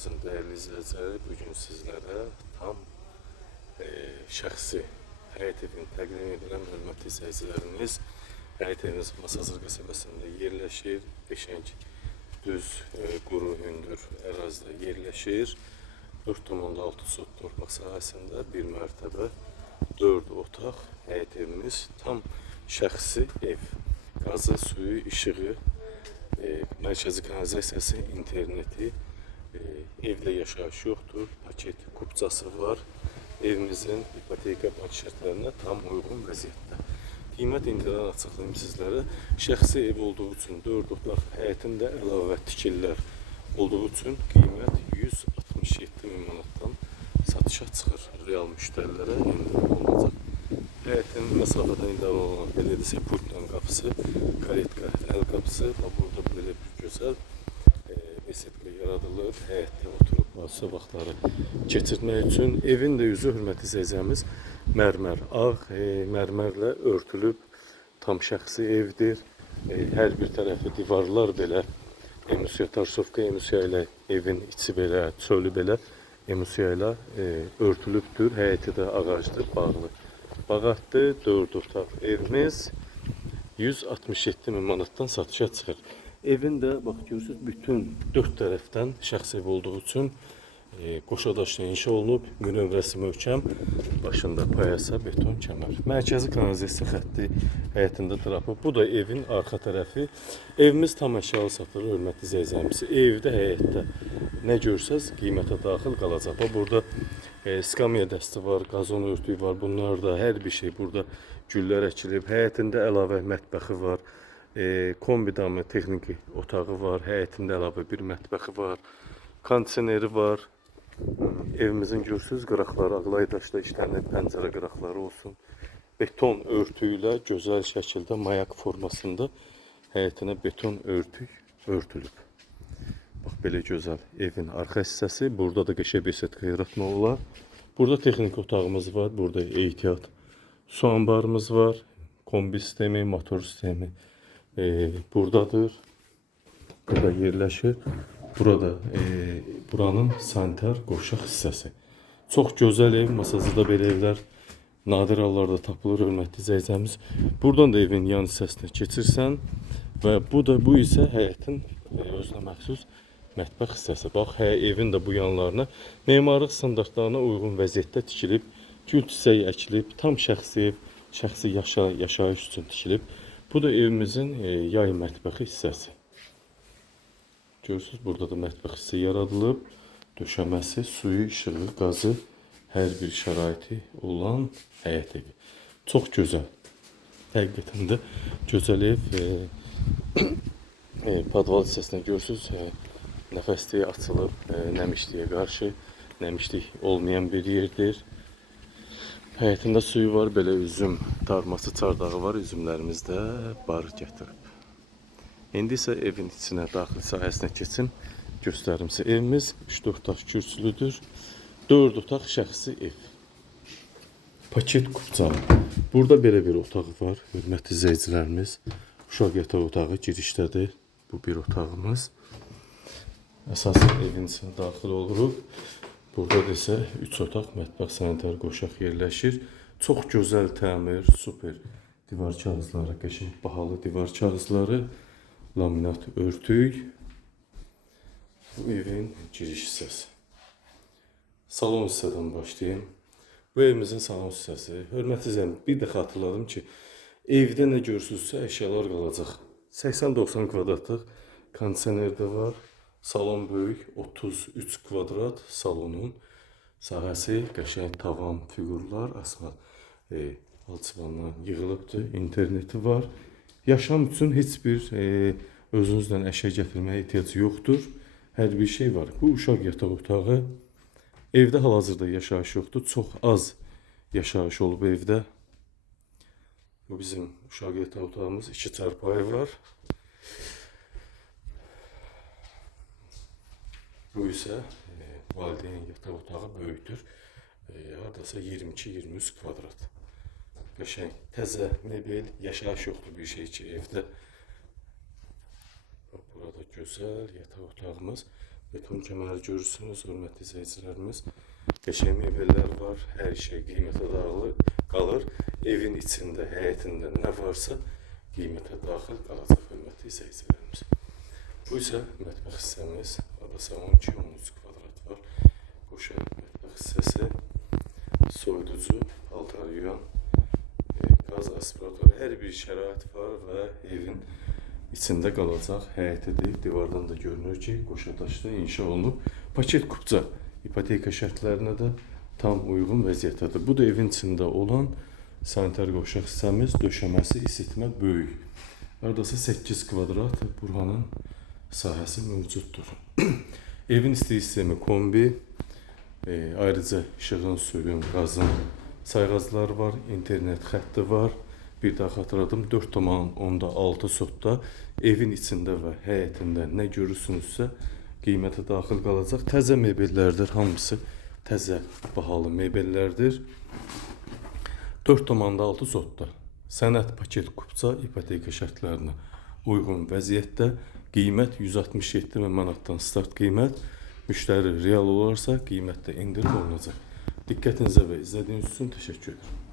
kanalımızın değerli izleyicileri, bugün sizlere tam şəxsi həyət evini təqdim edirəm. Hörmətli izləyicilərimiz, həyət evimiz Masazır qəsəbəsində yerləşir. Qəşəng, düz, quru, hündür ərazidə yerləşir. 4,6 sot torpaq sahəsində bir mərtəbə, 4 otaq həyət evimiz. Tam şəxsi ev. Qazı, suyu, işığı, mərkəzi kanalizasiyası, interneti, evdə yaşayış yoxdur, paket kupçası var. Evimizin ipoteka bank şərtlərinə tam uyğun vəziyyətdə. Qiymət indidən açıqlayım sizlərə. Şəxsi ev olduğu üçün 4 otaq həyətində əlavə tikililər olduğu üçün qiymət 167 min manatdan satışa çıxır. Real müştərilərə endirim olacaq. Həyətin məsafədən endirim olan belə desə pultdan qapısı, karetka, əl qapısı və burada belə bir gözəl besetka yaradılır. Həyətdə oturub vazifə vaxtları keçirmək üçün. Evin də yüzü, hörmətli izləyicimiz, mərmər, ağ mərmərlə örtülüb tam şəxsi evdir. Hər bir tərəfi divarlar belə emulsiya, tarsovka emulsiya ilə evin içi belə, çölü belə emulsiya ilə örtülübdür. Həyəti də ağacdır, bağlı. Bağatdır, 4 otaq evimiz 167 min manatdan satışa çıxır. Evin də, bax görürsünüz, bütün 4 tərəfdən şəxsi ev olduğu üçün qoşadaşla inşa olunub, münəvrəsi möhkəm, başında payasa, beton kəmər. Mərkəzi kanalizasiya xətti həyətində trapı. Bu da evin arxa tərəfi. Evimiz tam əşyalı satılır, hörmətli izləyicilərimiz. Evdə, həyətdə nə görsəz qiymətə daxil qalacaq. Burada skamya dəsti var, qazon örtüyü var. Bunlar da hər bir şey burada güllər əkilib. Həyətində əlavə mətbəxi var. Kombi damı texniki otağı var. Həyətində əlavə bir mətbəxi var. Kondisioneri var. Evimizin görürsünüz qıraqları ağlay daşla işlənib, pəncərə qıraqları olsun. Beton örtüylə gözəl şəkildə mayak formasında həyətinə beton örtük örtülüb. Bax belə gözəl evin arxa hissəsi. Burada da qəşəng besetka yaratmaq olar. Burada texniki otağımız var. Burada ehtiyat su anbarımız var. Kombi sistemi, motor sistemi buradadır. Burada yerləşir. Burada buranın sanitar qoşaq hissəsi. Çox gözəl ev. Masazırda belə evlər nadir hallarda tapılır, hörmətli izləyicimiz. Buradan da evin yan hissəsinə keçirsən və bu isə həyətin özünə məxsus mətbəx hissəsi. Bax, evin də bu yanlarına memarlıq standartlarına uyğun vəziyyətdə tikilib, gül çiçəyi əkilib, tam şəxsi ev, şəxsi yaşayış üçün tikilib. Bu da evimizin yay mətbəxi hissəsi. Görürsünüz, burada da mətbəx hissə yaradılıb. Döşəməsi, suyu, işığı, qazı, hər bir şəraiti olan həyət evi. Çox gözəl. Həqiqətən də gözəl ev. Podval hissəsində görürsünüz, nəfəsliyi açılıb, nəmişliyə qarşı, nəmişlik olmayan bir yerdir. Həyətində suyu var, belə üzüm darması, çardağı var, üzümlərimiz də bar gətirib. İndi isə evin içinə, daxil sahəsinə keçin, göstərim sizə. Evimiz 3-4 daş kürsülüdür, 4 otaq şəxsi ev. Paket kupçalı. Burada belə bir otaq var, hörmətli izləyicilərimiz. Uşaq yataq otağı girişdədir, bu bir otağımız. Əsasən evin içinə daxil oluruq. Burada da isə 3 otaq, mətbəx, sanitar qoşaq yerləşir. Çox gözəl təmir, super divar kağızları, qəşəng bahalı divar kağızları, laminat örtük. Bu evin giriş hissəsi. Salon hissədən başlayayım. Bu evimizin salon hissəsi. Hörmətli izləyicilərim, bir də xatırladım ki, evdə nə görürsünüzsə əşyalar qalacaq. 80-90 kvadratlıq kondisioner də var. Salon böyük, 33 kvadrat salonun sahəsi, qəşəng tavan, figurlar, asfalt alçıvanlar yığılıbdır, interneti var. Yaşam üçün heç bir özünüzlə əşya gətirməyə ehtiyac yoxdur. Hər bir şey var. Bu uşaq yataq otağı. Evdə hal-hazırda yaşayış yoxdur. Çox az yaşayış olub evdə. Bu bizim uşaq yataq otağımız. 2 çarpayı var. Bu isə valideyn yataq otağı böyükdür. Hardasa 22-23 kvadrat. Qəşəng, təzə mebel, yaşayış yoxdur bir şey ki evdə. Burada gözəl yataq otağımız. beton kəməri görürsünüz, hörmətli izləyicilərimiz. Qəşəng mebellər var, hər şey qiymətə daxil qalır. Evin içində, həyətində nə varsa qiymətə daxil qalacaq, hörmətli izləyicilərimiz. Bu isə mətbəx hissəmiz, adasa 12-13 kvadrat var. Qoşa mətbəx hissəsi, soyuducu, paltar yuyan, qaz aspirator, hər bir şərait var və evin içində qalacaq həyətidir. Divardan da görünür ki, qoşa daşda inşa olunub. Paket kupça ipoteka şərtlərinə də tam uyğun vəziyyətdədir. Bu da evin içində olan sanitar qoşaq hissəmiz, döşəməsi, isitmə böyük. Hardasa 8 kvadrat buranın sahəsi mövcuddur. Evin isti sistemi kombi, ayrıca işığın, suyun, qazın sayğacları var, internet xətti var. Bir daha xatırladım, 4,6 sotda evin içində və həyətində nə görürsünüzsə qiymətə daxil qalacaq. Təzə mebellərdir, hamısı təzə bahalı mebellərdir. 4,6 sotda sənəd paket kupça ipoteka şərtlərinə uyğun vəziyyətdə, qiymət 167 min manatdan start qiymət. Müştəri real olarsa qiymətdə endirim olunacaq. Diqqətinizə və izlədiyiniz üçün təşəkkür ederim.